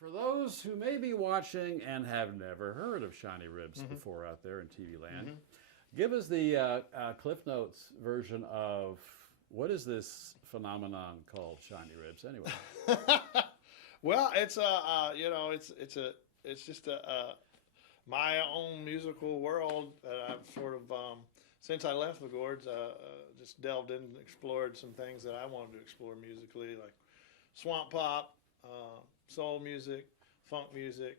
For those who may be watching and have never heard of Shiny Ribs before out there in TV land, give us the Cliff Notes version of what is this phenomenon called Shiny Ribs anyway? Well, it's it's just my own musical world that I've sort of since I left the Gourds, just delved in and explored some things that I wanted to explore musically, like swamp pop, soul music, funk music,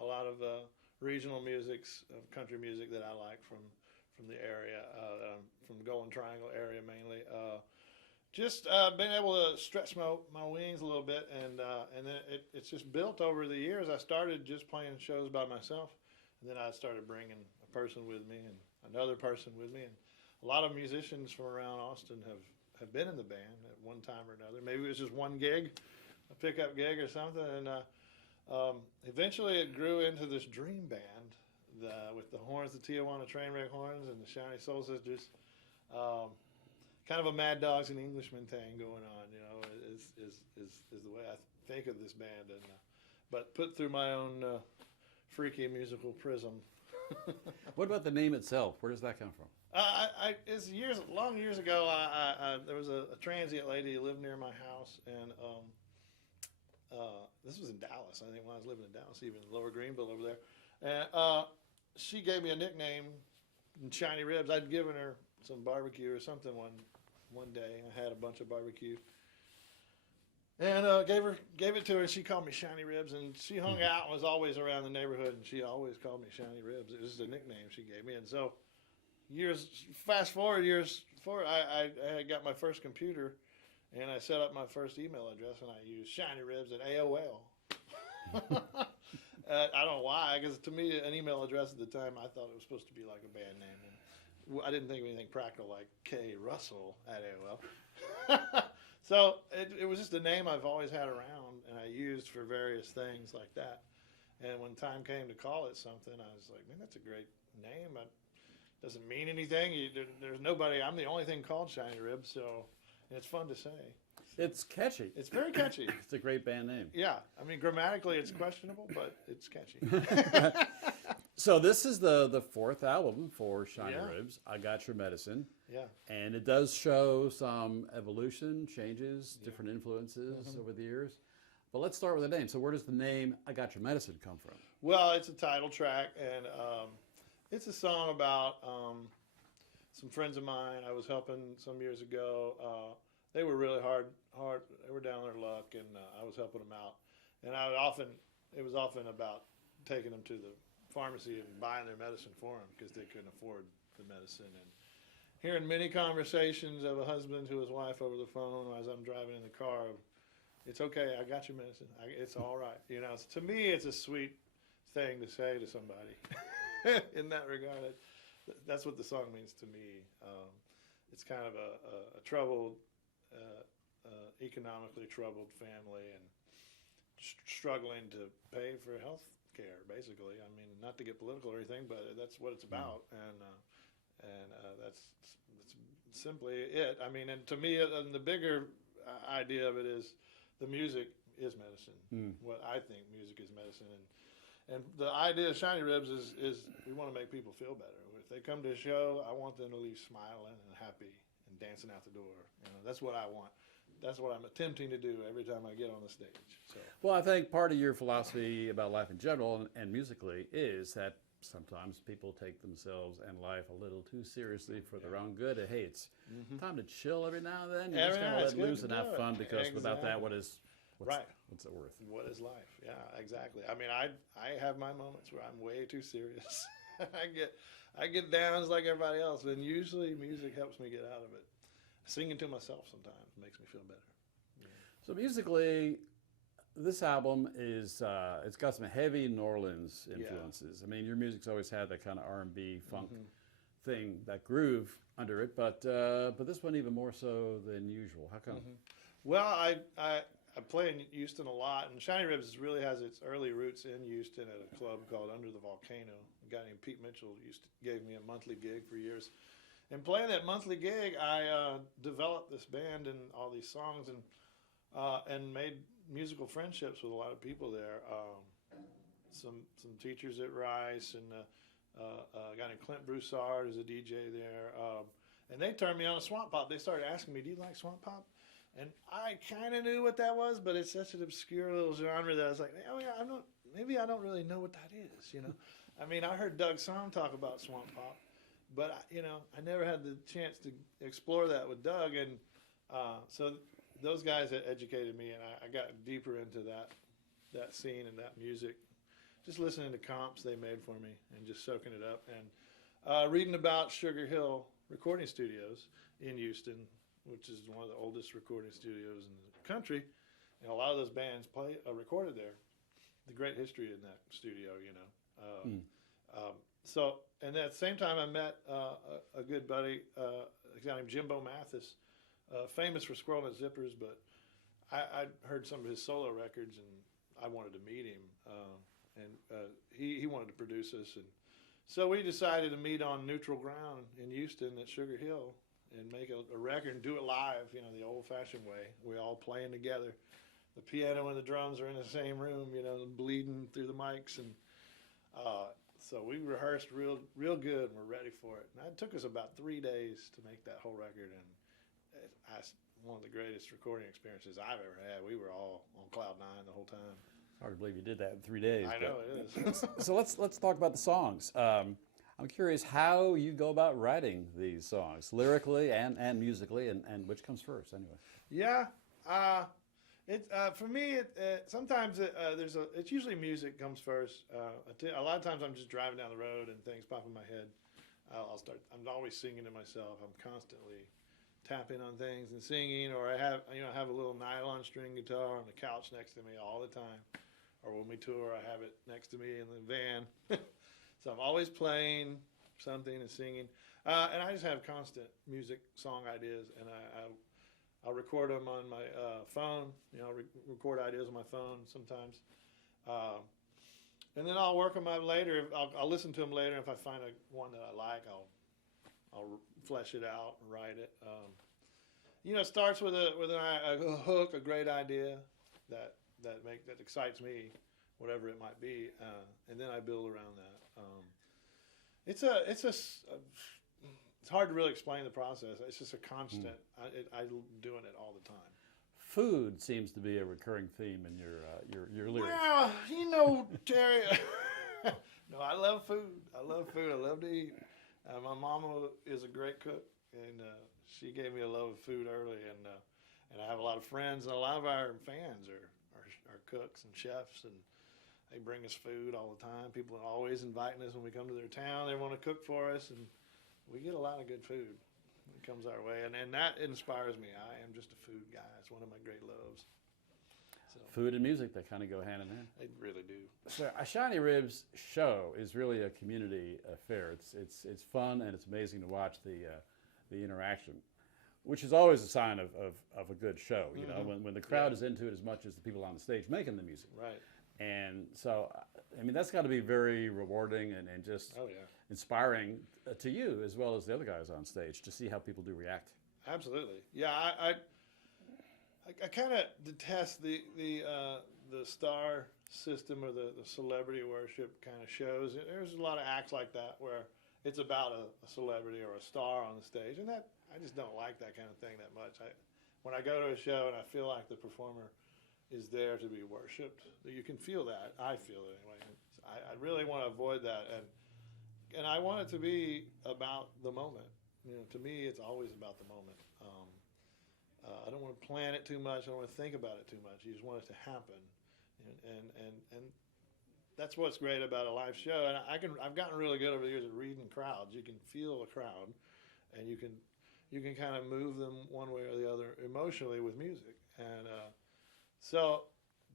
a lot of regional musics, country music that I like from the area, from the Golden Triangle area mainly. Just being able to stretch my wings a little bit, and then it's just built over the years. I started just playing shows by myself, and then I started bringing a person with me and another person with me, and a lot of musicians from around Austin have been in the band at one time or another. Maybe it was just one gig, a pickup gig or something, and eventually it grew into this dream band with the horns, the Tijuana Trainwreck horns, and the Shiny Soul Sisters. Kind of a Mad Dogs and Englishmen thing going on, is the way I think of this band, and but put through my own freaky musical prism. What about the name itself? Where does that come from? It's long years ago. There was a transient lady who lived near my house, and this was in Dallas. I think when I was living in Dallas, even Lower Greenville over there, and she gave me a nickname, Shiny Ribs. I'd given her some barbecue or something one day. I had a bunch of barbecue, and gave it to her. And she called me Shiny Ribs, and she hung out and was always around the neighborhood, and she always called me Shiny Ribs. It was the nickname she gave me, and so fast forward years forward, I got my first computer, and I set up my first email address, and I used Shiny Ribs at AOL. I don't know why, because to me, an email address at the time, I thought it was supposed to be like a band name. And I didn't think of anything practical like K. Russell at AOL. So it was just a name I've always had around, and I used for various things like that. And when time came to call it something, I was like, man, that's a great name. It doesn't mean anything. There's nobody. I'm the only thing called Shiny Ribs, so and it's fun to say. It's catchy. It's very catchy. It's a great band name. Yeah. I mean, grammatically, it's questionable, but it's catchy. So this is the fourth album for Shiny Yeah. Ribs, I Got Your Medicine. Yeah. And it does show some evolution, changes, different influences over the years. But let's start with the name. So where does the name I Got Your Medicine come from? Well, it's a title track, and it's a song about some friends of mine I was helping some years ago. They were really hard. They were down their luck, and I was helping them out. And it was often about taking them to the pharmacy and buying their medicine for them because they couldn't afford the medicine. And hearing many conversations of a husband to his wife over the phone as I'm driving in the car, it's okay, I got your medicine. It's all right. To me, it's a sweet thing to say to somebody in that regard. That's what the song means to me. It's kind of a troubled, economically troubled family and struggling to pay for health care, basically. I mean, not to get political or anything, but that's what it's about, and that's simply it. I mean, and to me, the bigger idea of it is the music is medicine. What I think music is medicine, and the idea of Shiny Ribs is we want to make people feel better. If they come to a show, I want them to leave smiling and happy and dancing out the door. That's what I want. That's what I'm attempting to do every time I get on the stage. So. Well, I think part of your philosophy about life in general and musically is that sometimes people take themselves and life a little too seriously for their own good. Hey, it's time to chill every now and then. You just gotta let loose and have fun because without that, what's it worth? What is life? Yeah, exactly. I mean, I have my moments where I'm way too serious. I get downs like everybody else, and usually music helps me get out of it. Singing to myself sometimes makes me feel better. Yeah. So musically, this album is it's got some heavy New Orleans influences. I mean, your music's always had that kind of R&B funk thing, that groove under it, but this one even more so than usual. How come? Well, I play in Houston a lot, and Shiny Ribs really has its early roots in Houston at a club called Under the Volcano. A guy named Pete Mitchell gave me a monthly gig for years. And playing that monthly gig, I developed this band and all these songs. And and made musical friendships with a lot of people there. Some teachers at Rice, and a guy named Clint Broussard is a DJ there. And they turned me on to Swamp Pop. They started asking me, "Do you like Swamp Pop?" And I kind of knew what that was, but it's such an obscure little genre that I was like, "Oh yeah, maybe I don't really know what that is." I mean, I heard Doug Somm talk about Swamp Pop, but I never had the chance to explore that with Doug, and so those guys educated me, and I got deeper into that scene and that music, just listening to comps they made for me and just soaking it up, and reading about Sugar Hill Recording Studios in Houston, which is one of the oldest recording studios in the country, and a lot of those bands recorded there. The great history in that studio, So, and at the same time, I met a good buddy, a guy named Jimbo Mathis, famous for Squirrel Nut Zippers, but I heard some of his solo records, and I wanted to meet him, and he wanted to produce us, and so we decided to meet on neutral ground in Houston at Sugar Hill and make a record and do it live, the old-fashioned way. We all playing together. The piano and the drums are in the same room, bleeding through the mics, and so we rehearsed real good, and we're ready for it. And it took us about 3 days to make that whole record, and it's one of the greatest recording experiences I've ever had. We were all on cloud nine the whole time. Hard to believe you did that in 3 days. I know it is. So let's talk about the songs. I'm curious how you go about writing these songs, lyrically and musically, and which comes first, anyway. Yeah, for me, sometimes it's usually music comes first. A lot of times I'm just driving down the road and things pop in my head. I'm always singing to myself. I'm constantly tapping on things and singing, or I have a little nylon string guitar on the couch next to me all the time. Or when we tour, I have it next to me in the van. So I'm always playing something and singing. And I just have constant music, song ideas, and I'll record them on my phone. Record ideas on my phone sometimes. And then I'll work them out later. I'll listen to them later. If I find one that I like, I'll flesh it out and write it. It starts with a hook, a great idea that excites me, whatever it might be, and then I build around that. It's hard to really explain the process. It's just a constant. I'm doing it all the time. Food seems to be a recurring theme in your lyrics. Well, Terry, no, I love food. I love to eat. My mama is a great cook, and she gave me a love of food early, and I have a lot of friends, and a lot of our fans are cooks and chefs, and they bring us food all the time. People are always inviting us when we come to their town. They want to cook for us, and we get a lot of good food that comes our way, and that inspires me. I am just a food guy. It's one of my great loves. So, food and music, that kind of go hand in hand. They really do. So a Shiny Ribs show is really a community affair. It's fun, and it's amazing to watch the interaction, which is always a sign of a good show. When the crowd is into it as much as the people on the stage making the music. Right. And so, that's got to be very rewarding and just inspiring to you as well as the other guys on stage to see how people do react. Absolutely. Yeah, I kind of detest the star system or the celebrity worship kind of shows. There's a lot of acts like that where it's about a celebrity or a star on the stage, and that I just don't like that kind of thing that much. When I go to a show and I feel like the performer is there to be worshipped, you can feel that. I feel it anyway. I really want to avoid that, and I want it to be about the moment. To me, it's always about the moment. I don't want to plan it too much. I don't want to think about it too much. You just want it to happen, and that's what's great about a live show. And I've gotten really good over the years at reading crowds. You can feel a crowd, and you can kind of move them one way or the other emotionally with music. And so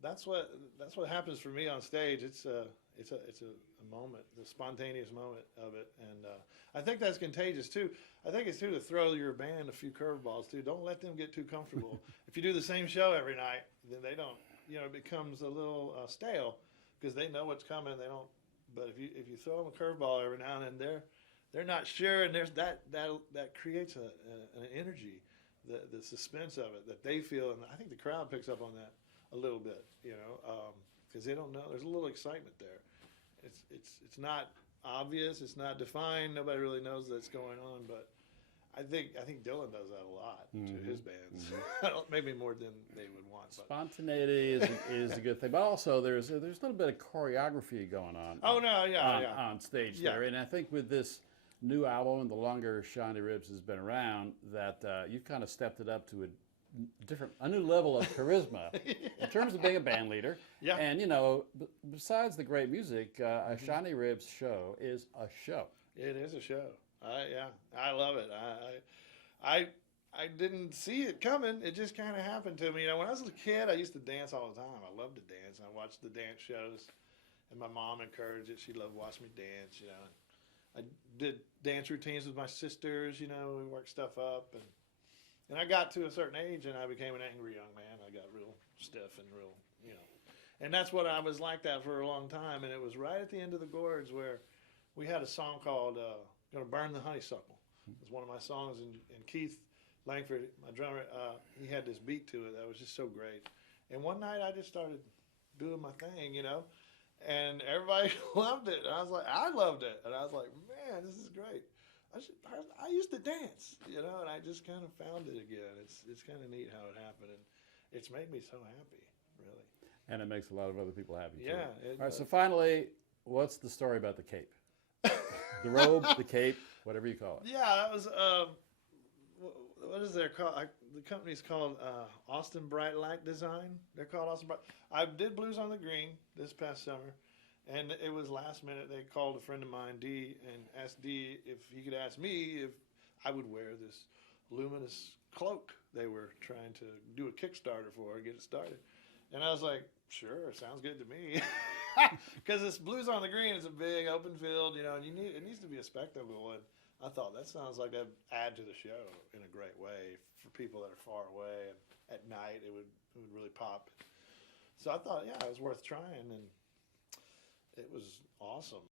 that's what happens for me on stage. It's a moment, the spontaneous moment of it, and I think that's contagious too. I think it's too to throw your band a few curveballs too. Don't let them get too comfortable. If you do the same show every night, then they don't. It becomes a little stale because they know what's coming. They don't. But if you throw them a curveball every now and then, they're not sure, and there's that creates an energy the suspense of it that they feel, and I think the crowd picks up on that a little bit, you know, because they don't know. There's a little excitement there. It's not obvious. It's not defined. Nobody really knows that's going on, but I think Dylan does that a lot to his bands, maybe more than they would want. But. Spontaneity is a good thing, but also there's a little bit of choreography going on. Oh no, yeah, on stage Yeah. there, and I think with this new album and the longer Shiny Ribs has been around, that you've kind of stepped it up to a new level of charisma in terms of being a band leader. Yeah. And you know, besides the great music, a Shiny Ribs show is a show. It is a show. I love it. I didn't see it coming. It just kind of happened to me. You know, when I was a kid, I used to dance all the time. I loved to dance. I watched the dance shows, and my mom encouraged it. She loved watching me dance. You know, I did dance routines with my sisters. You know, we worked stuff up, and I got to a certain age, and I became an angry young man. I got real stiff and real, you know, and that's what I was like that for a long time. And it was right at the end of the Gorge where we had a song called "Gonna Burn the Honeysuckle." It's one of my songs, and Keith Langford, my drummer, he had this beat to it that was just so great. And one night I just started doing my thing, you know, and everybody loved it. And I was like, I loved it, and I was like, man, this is great. I used to dance, you know, and I just kind of found it again. It's kind of neat how it happened, and it's made me so happy, really. And it makes a lot of other people happy too. Yeah. All right, so finally, what's the story about the cape? The robe, the cape, whatever you call it. Yeah, that was what is their call? The company's called Austin Bright Light Design. They're called Austin Bright. I did Blues on the Green this past summer, and it was last minute. They called a friend of mine, D, and asked D if he could ask me if I would wear this luminous cloak they were trying to do a Kickstarter for, get it started. And I was like, sure, sounds good to me. Because it's Blues on the Green. It's a big open field, you know, and it needs to be a spectacle. And I thought that sounds like that'd add to the show in a great way for people that are far away. And at night, it would really pop. So I thought, yeah, it was worth trying, and it was awesome.